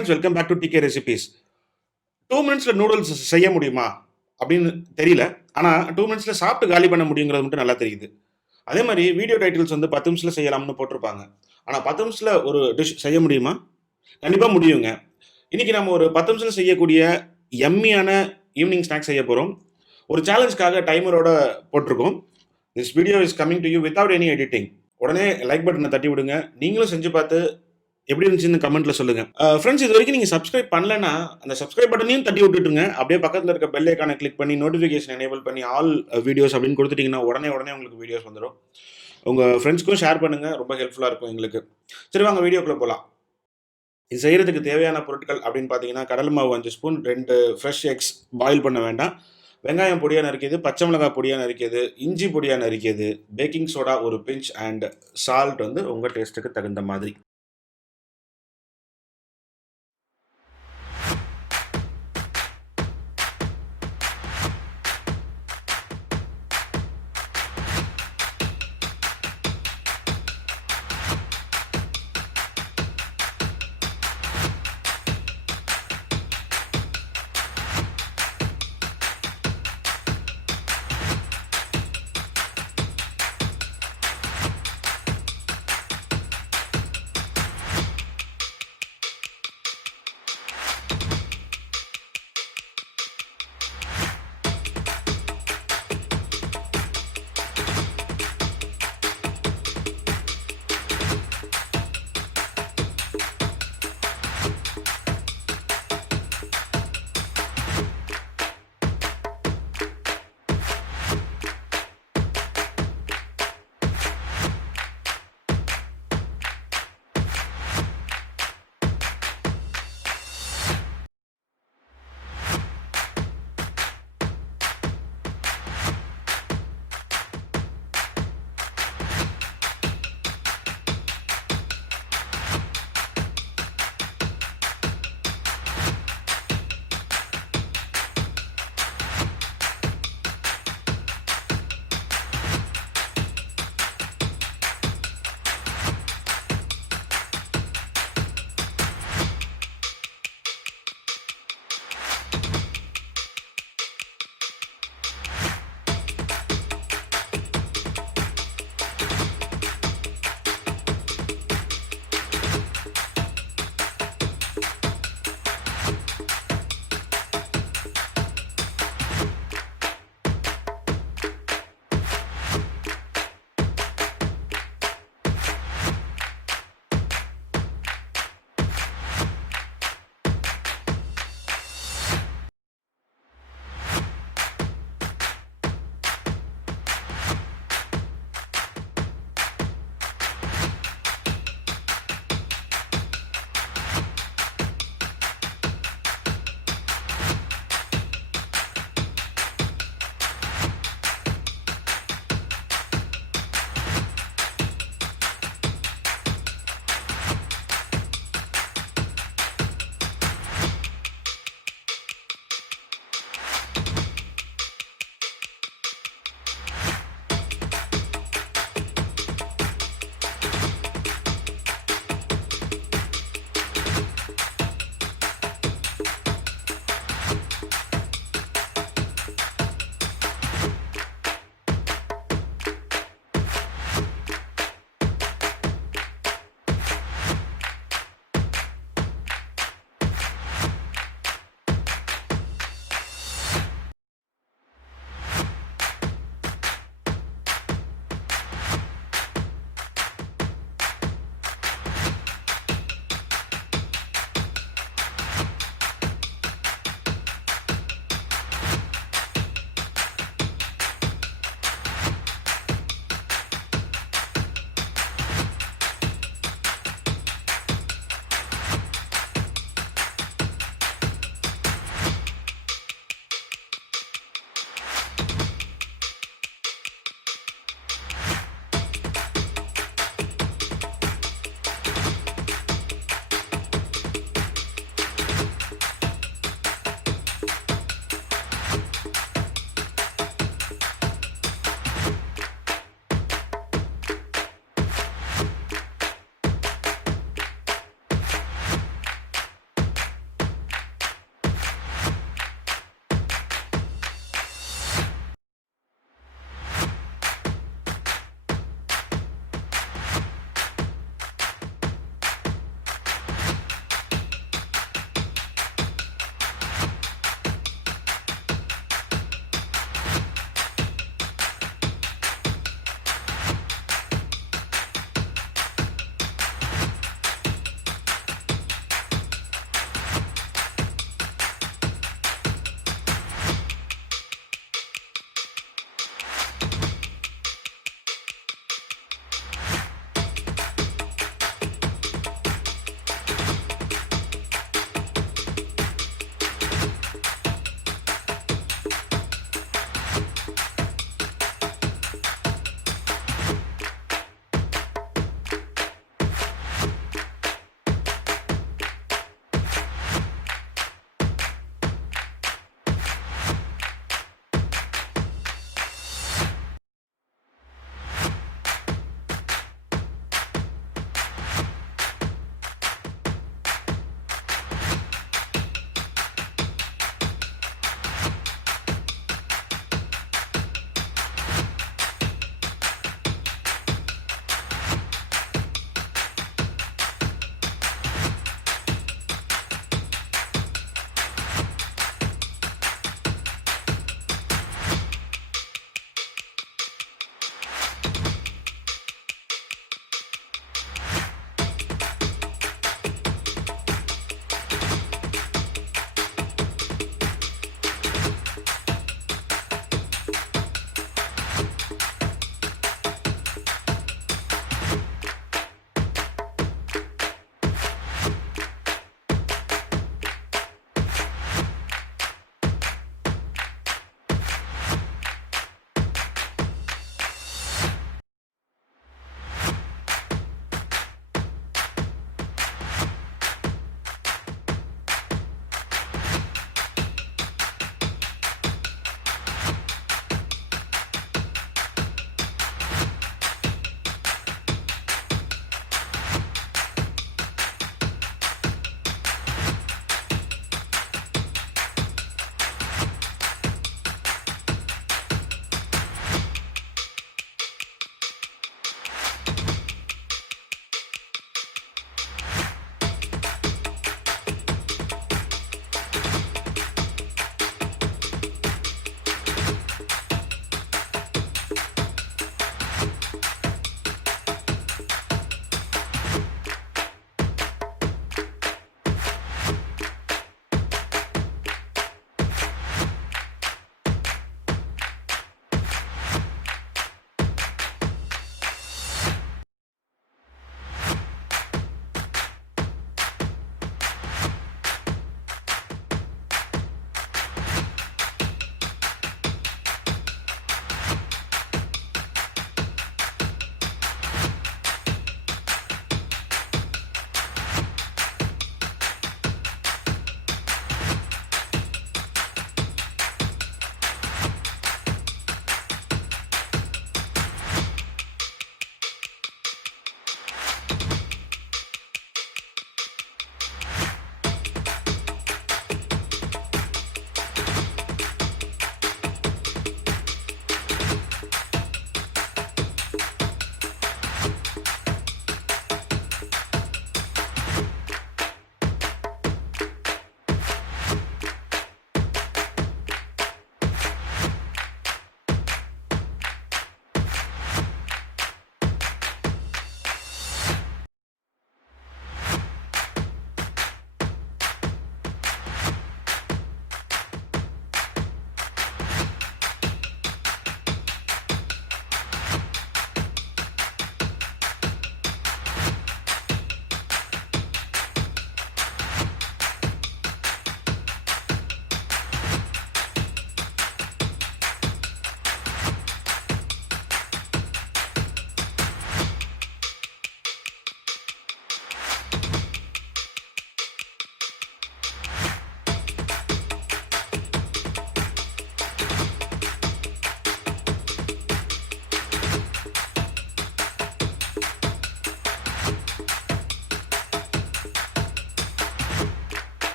Friends, welcome back to DK recipes. 2 மினிட்ஸ்ல noodles செய்ய முடியுமா அப்படின்னு தெரியல. ஆனா 2 மினிட்ஸ்ல சாப்பிட்டு காலி பண்ண முடியுங்கிறது மட்டும் நல்லா தெரியுது. அதே மாதிரி வீடியோ டைட்டில்ஸ் வந்து 10 நிமிஷத்துல செய்யலாம்னு போட்டிருப்பாங்க. ஆனா 10 நிமிஷத்துல ஒரு டிஷ் செய்ய முடியுமா? கண்டிப்பா முடியுங்க. இன்னைக்கு நம்ம ஒரு 10 நிமிஷத்துல செய்யக்கூடிய யம்மியான ஈவினிங் ஸ்நாக்ஸ் செய்ய போறோம். ஒரு சேலஞ்சுக்காக டைமரோட போட்டிருக்கோம். This video is coming to you without any editing. உடனே லைக் பட்டனை தட்டி விடுங்க. நீங்களும் செஞ்சு பார்த்து எப்படி இருந்துச்சுன்னு கமெண்ட்ல சொல்லுங்க. ஃப்ரெண்ட்ஸ், இது வரைக்கும் நீங்க சப்ஸ்கிரைப் பண்ணலன்னா அந்த சப்ஸ்கிரைப் பட்டனையும் தட்டி விட்டுட்டுங்க. அப்படியே பக்கத்துல இருக்க பெல் ஐகானை கிளிக் பண்ணி நோட்டிஃபிகேஷன் எனேபிள் பண்ணி ஆல் வீடியோஸ் அப்படின்னு கொடுத்துட்டீங்கன்னா உடனே உங்களுக்கு வீடியோஸ் வந்துடும். உங்க ஃப்ரெண்ட்ஸ்க்கும் ஷேர் பண்ணுங்க. ரொம்ப ஹெல்ப்ஃபுல்லா இருக்கும் எங்களுக்கு. சரி, வாங்க வீடியோக்குள்ள போலாம். இது செய்யறதுக்கு தேவையான பொருட்கள் அப்படின்னு பார்த்தீங்கன்னா, கடலை மாவு 5 ஸ்பூன், 2 ஃப்ரெஷ் எக்ஸ் பாயில் பண்ண வேண்டாம், வெங்காயம் பொடியாக நறுக்கியது, பச்சை மிளகாய் பொடியாக நறுக்கியது, இஞ்சி பொடியாக நறுக்கியது, பேக்கிங் சோடா ஒரு பிஞ்ச் அண்ட் சால்ட் வந்து உங்கள் டேஸ்ட்டுக்கு தகுந்த மாதிரி.